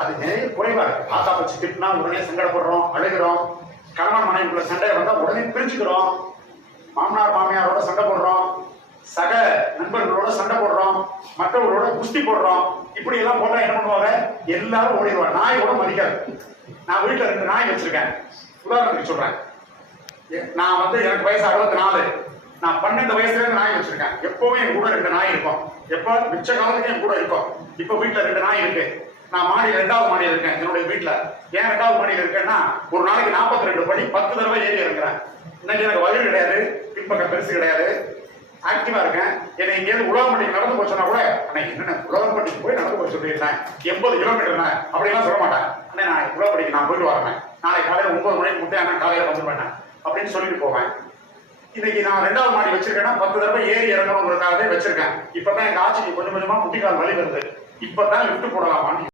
அது நிறைய குறைவா இருக்கு. ஆத்தா வச்சு திட்டினா உடனே சங்கடப்படுறோம், அழுகிறோம். கணவன் மனைவிக்குள்ள சண்டை வந்தா உடனே பிரிச்சுக்கிறோம். மாமனார் மாமியாரோட சண்டை போடுறோம், சக நண்பர்களோட சண்டை போடுறோம், மற்றவர்களோட குஸ்தி போடுறோம். இப்படி எல்லாம் போட்டா என்ன பண்ணுவாங்க? எல்லாரும் ஓடிடுவாங்க. நாய் கூட மதிக்காது. நான் வீட்டுல 2 நாய் வச்சிருக்கேன். உதாரணத்துக்கு சொல்றேன். நான் எனக்கு வயசு 64. நான் 12 வயசுல இருந்து நாய் வச்சிருக்கேன். எப்பவும் என் கூட 2 நாய் இருக்கும். எப்ப மிச்ச காலத்துக்கு என் கூட இருக்கும். இப்ப வீட்டுல 2 நாய் இருக்கு. நான் மாடி 2வது மாடியில் இருக்கேன். என்னுடைய வீட்டுல ஏன் 2வது மாடியில் இருக்கேன்னா, ஒரு நாளைக்கு 42 படி 10 தடவை ஏறி இருக்கிறேன். இன்னைக்கு எனக்கு வயிறு கிடையாது, பின்பக்கம் பெருசு கிடையாது, ஆக்டிவா இருக்கேன். என்னை இங்கேருந்து உலகப்பட்டிக்கு நடந்து போச்சுன்னா கூட, அன்னைக்கு என்ன உலகப்பட்டிக்கு போய் நடந்து போய் சொல்லியிருந்தேன் 80 கிலோமீட்டர் அப்படிலாம் சொல்ல மாட்டேன். அண்ணே நான் உலகப்பட்டிக்கு நான் போயிட்டு வரேன், நாளைக்கு காலையில 9 மணிக்கு முட்டை அண்ணன் காலையில வந்துருவேன் அப்படின்னு சொல்லிட்டு போவேன். இன்னைக்கு நான் 2வது மாடி வச்சிருக்கேன்னா 10 தடவை ஏறி இறங்கணுங்கிறதுக்காகவே வச்சிருக்கேன். இப்பதான் எங்க ஆட்சிக்கு கொஞ்சம் கொஞ்சமா முட்டிக்கால் வலி வருது. இப்பதான் லிப்ட் போடலாமான்னு